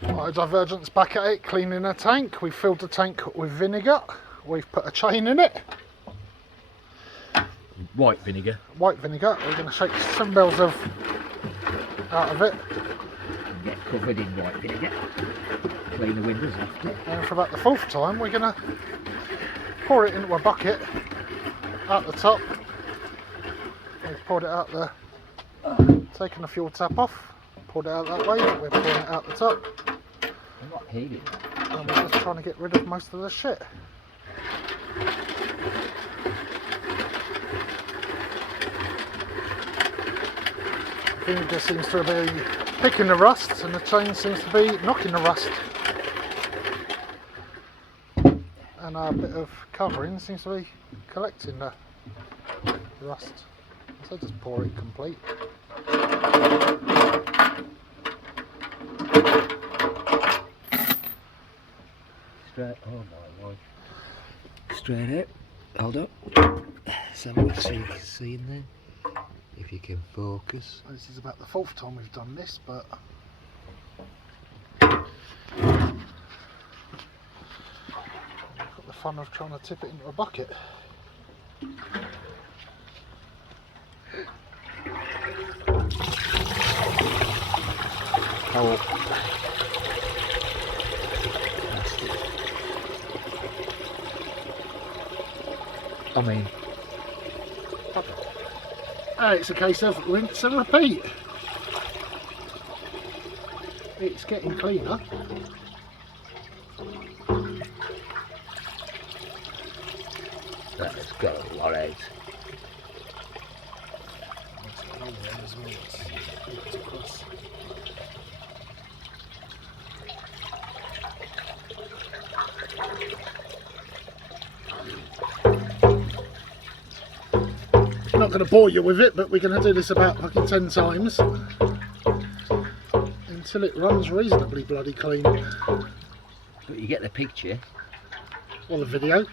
Right, Divergent's back at it, cleaning a tank. We've filled the tank with vinegar. We've put a chain in it. White vinegar. White vinegar. We're going to shake 7 mils out of it. And get covered in white vinegar. Clean the windows after. And for about the 4th time, we're going to pour it into a bucket at the top. We've poured it out there, taken the fuel tap off, poured it out that way. We're pouring it out the top. I'm not healing that. And we're just trying to get rid of most of the shit. The vinegar seems to be picking the rust, and the chain seems to be knocking the rust. And a bit of covering seems to be collecting the rust. So just pour it complete. Straight, oh my word. Straight out. Hold up. So much so you can see in there. If you can focus. This is about the 4th time we've done this, but got the fun of trying to tip it into a bucket. Oh. I mean, It's a case of rinse and repeat. It's getting cleaner. that's got a lot out. I'm not going to bore you with it, but we're going to do this about fucking 10 times until it runs reasonably bloody clean. But you get the picture. Or the video.